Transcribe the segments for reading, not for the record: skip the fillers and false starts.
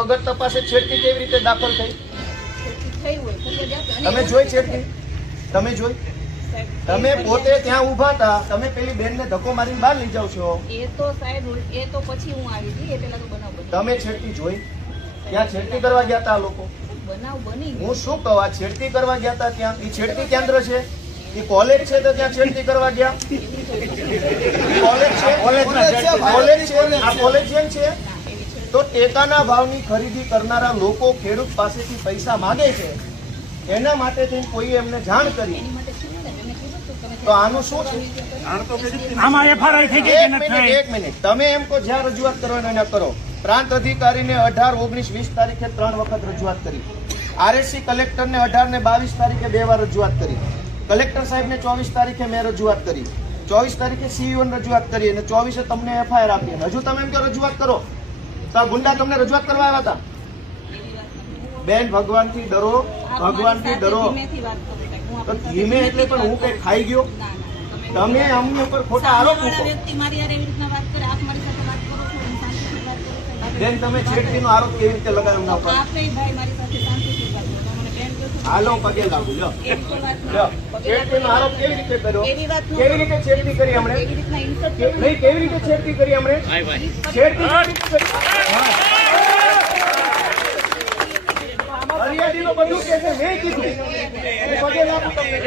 વગર તપાસે છેડતી કેવી રીતે દાખલ થઈ? તમે જોઈ છેડતી? તમે જોઈ? તમે પોતે ત્યાં ઊભા હતા, તમે પેલી બેનને ધક્કો મારીને બહાર લઈ જાવ છો. એ તો સાહેબ એ તો પછી હું આવી હતી, એ પેલા તો બનાવ બન્યો. તમે છેડતી જોઈ? ત્યાં છેડતી કરવા ગયા હતા આ લોકો? બનાવ બની. હું શું કહું, આ છેડતી કરવા ગયા હતા ત્યાં? એ છેડતી કેન્દ્ર છે, એ કોલેજ છે, તો ત્યાં છેડતી કરવા ગયા? કોલેજ છે, કોલેજ છે, આ કોલેજિયન છે. તો ટેકાના ભાવની ખરીદી કરનારા લોકો ખેડૂત પાસેથી પૈસા માંગે છે, એના માટે થઈને કોઈ એમને જાણ કરી, તો આનું શું છે? એક મિનિટ, તમે એમ કહો જ્યાં રજૂઆત કરવાની એને કરો. પ્રાંત અધિકારીને 18, 19, 20 તારીખે 3 વખત રજૂઆત કરી. આરએસસી કલેક્ટરને 18 ને 22 તારીખે 2 વાર રજૂઆત કરી. કલેક્ટર સાહેબને 24 તારીખે મેં રજૂઆત કરી. 24 તારીખે સીઈઓને રજૂઆત કરી અને 24 તમને એફઆઈઆર આપી. હજુ તમે એમ કહો રજૂઆત કરો તો ગુંડા તમને રજૂઆત કરવા આવ્યા હતા? બેન, ભગવાનથી ડરો, ભગવાનથી ડરો. તો ધીમે એટલે પણ હું કઈ ખાઈ ગયો? તમે અમને ઉપર ખોટા આરોપ મૂકો. બેન, તમે છેડતીનો આરોપ કેવી રીતે લગાવ્યો ના ઉપર? હાલો, પગે લાગુ. લો, છેડતીનો આરોપ કેવી રીતે કર્યો? કેવી રીતે છેડતી કરી હમણે? નહીં, કેવી રીતે છેડતી કરી હમણે? છેડતી હરિયાળીનું બધું કે છે, મેં કીધું. પગે લાગુ તમને.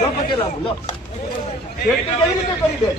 લો, પગે લાગુ. લો, છેડતી કેવી રીતે કરી? બેન,